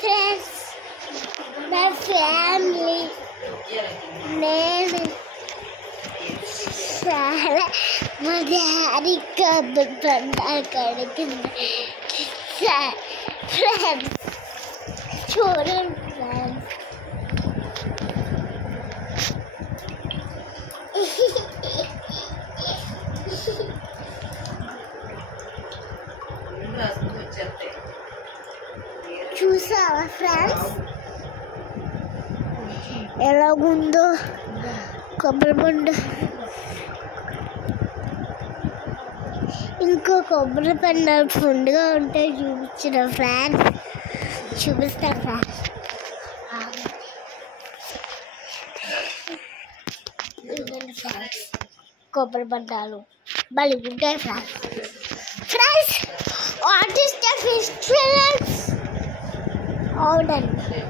Friends, నా family నేను చాలా మా డాడీ కొబ్బరి బొండాలు కడుగుతున్నా ఫ్రెండ్స్. చూడండి ఫ్రెండ్స్, చూసావా ఫ్రెండ్స్ ఎలాగుందో కొబ్బరి బొండ. ఇంకో కొబ్బరి బొండాలు ఫుండ్గా ఉంటాయి చూపించిన ఫ్రెండ్స్, చూపిస్తాను ఫ్రెండ్స్. కొబ్బరి బొండాలు భలే ఉంటాయి friends. Friends, what is the festivals? అవునండి,